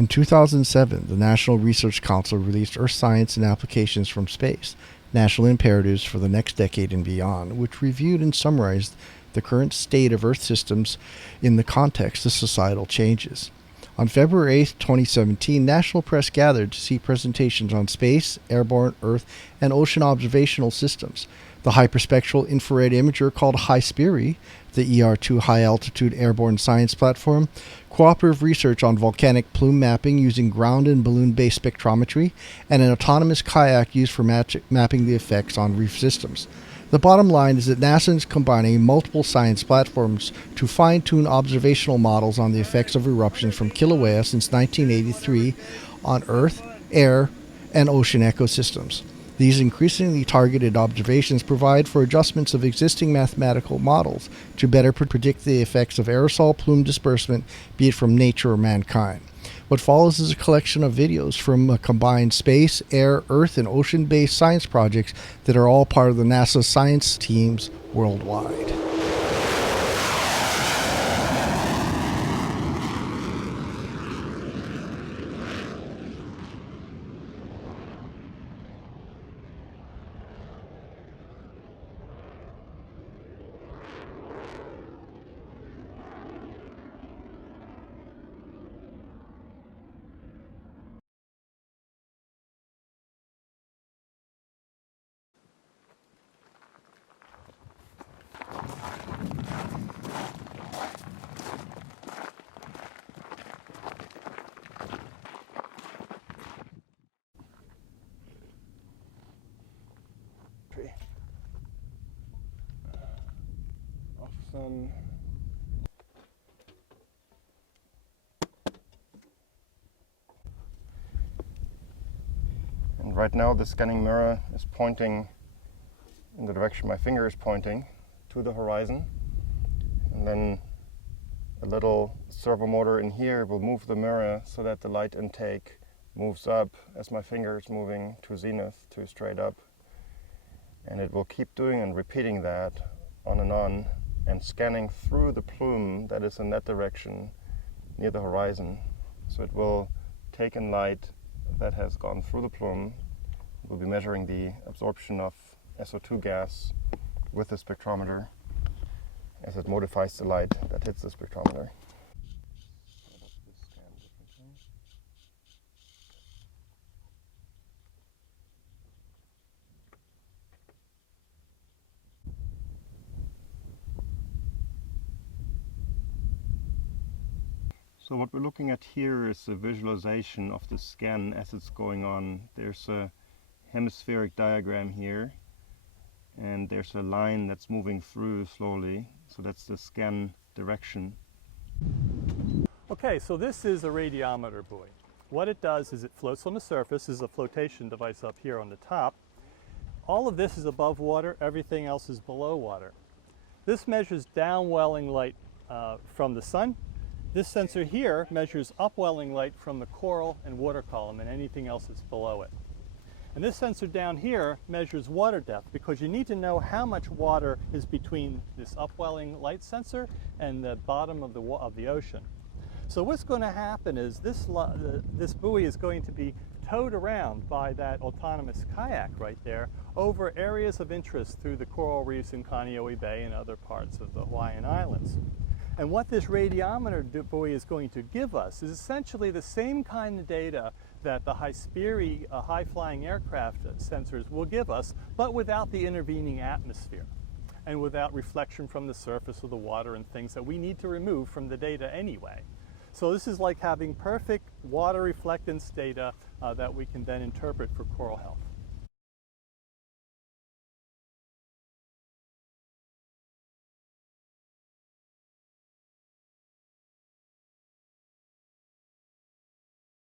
In 2007, the National Research Council released Earth Science and Applications from Space, National Imperatives for the Next Decade and Beyond, which reviewed and summarized the current state of Earth systems in the context of societal changes. On February 8, 2017, national press gathered to see presentations on space, airborne, Earth, and ocean observational systems. The hyperspectral infrared imager called HISPERI, the er1 high-altitude airborne science platform, cooperative research on volcanic plume mapping using ground and balloon-based spectrometry, and an autonomous kayak used for mapping the effects on reef systems. The bottom line is that NASA is combining multiple science platforms to fine-tune observational models on the effects of eruptions from Kilauea since 1983 on Earth, air, and ocean ecosystems. These increasingly targeted observations provide for adjustments of existing mathematical models to better predict the effects of aerosol plume disbursement, be it from nature or mankind. What follows is a collection of videos from combined space, air, earth, and ocean-based science projects that are all part of the NASA science teams worldwide. And right now the scanning mirror is pointing in the direction my finger is pointing, to the horizon. And then a little servo motor in here will move the mirror so that the light intake moves up as my finger is moving to zenith, to straight up. And it will keep doing and repeating that on and scanning through the plume that is in that direction near the horizon. So it will take in light that has gone through the plume. We'll be measuring the absorption of SO2 gas with the spectrometer as it modifies the light that hits the spectrometer. So what we're looking at here is a visualization of the scan as it's going on. There's a hemispheric diagram here, and there's a line that's moving through slowly. So that's the scan direction. Okay, so this is a radiometer buoy. What it does is it floats on the surface. This is a flotation device up here on the top. All of this is above water, everything else is below water. This measures downwelling light from the sun. This sensor here measures upwelling light from the coral and water column and anything else that's below it. And this sensor down here measures water depth, because you need to know how much water is between this upwelling light sensor and the bottom of the ocean. So what's going to happen is this buoy is going to be towed around by that autonomous kayak right there over areas of interest through the coral reefs in Kaneohe Bay and other parts of the Hawaiian Islands. And what this radiometer buoy is going to give us is essentially the same kind of data that the HISPERI high-flying aircraft sensors will give us, but without the intervening atmosphere and without reflection from the surface of the water and things that we need to remove from the data anyway. So this is like having perfect water reflectance data that we can then interpret for coral health.